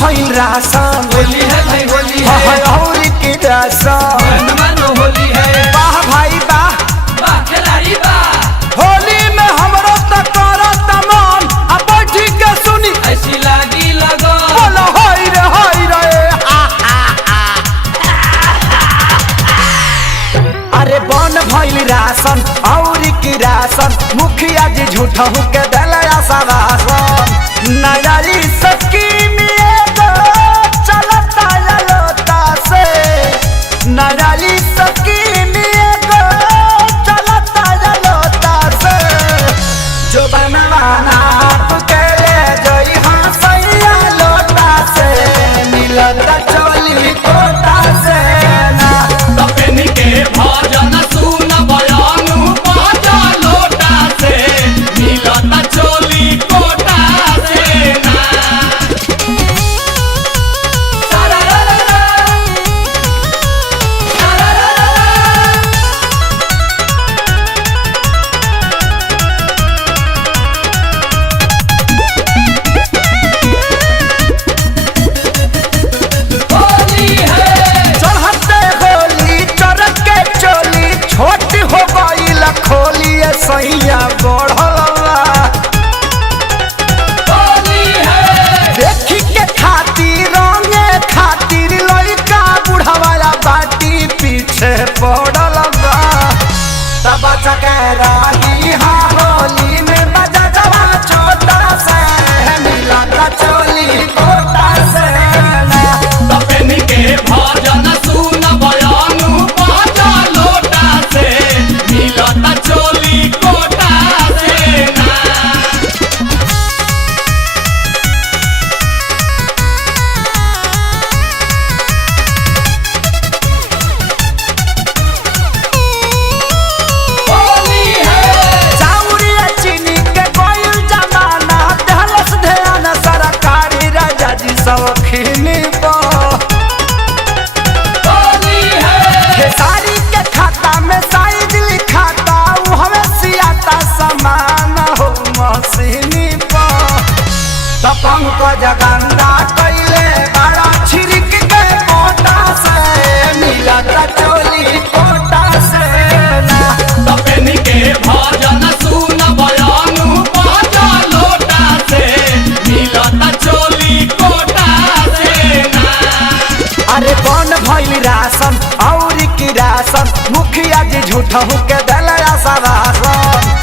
भइल राशन होली है भाई होली है और की राशन मानो होली है वाह भाई वाह वाह खिलाड़ी वाह होली में हमरो तो करत मन अब बैठी के सुनी ऐसी लागी लगो बोलो होई रे अरे बन भइल राशन और की राशन मुखिया जी झूठा के दलया सवासन नयारी स्कीम चलता ललोता से नयारी स्कीम चलता ललोता से जो बनवाना के ले जोई हाँ सैया लोटा से मिलता चोली कोटा से ना तपेनी के भजन सुन बयानु बाजा लोटा से मिलता चोली कोटा से ना होली है चढ़ते होली चरक के चोली छोट हो गई खोली सैया बढ़लवा होली है देखी के खातिर रंगे खातिर लड़का बुढ़ावाला बाटी पीछे पड़लवा तब चकराही हाँ होली में बजा जवा छोटा से मिला चोली कोटा से ना। तपेनी के भजन सुन बयानु बाजा लोटा से मिलता चोली कोटा से ना होली है चाउरिया चीनी के कोयल जमाना दहलस ध्यान सरकारी राजा जी सब खिनी होली है खेसारी के खाता में साइज लिखाता उ हमें सियाता समान हो मशीनी तपंग को जगंदा कैले बड़ा छिड़क के कोटा से मिलता चोली कोटा से ना। तपेनी के भजन सुन बयानु बाजा लोटा से मिलता चोली कोटा से ना अरे कौन भइल राशन और की राशन मुखिया जी झूठा के दलया सवासन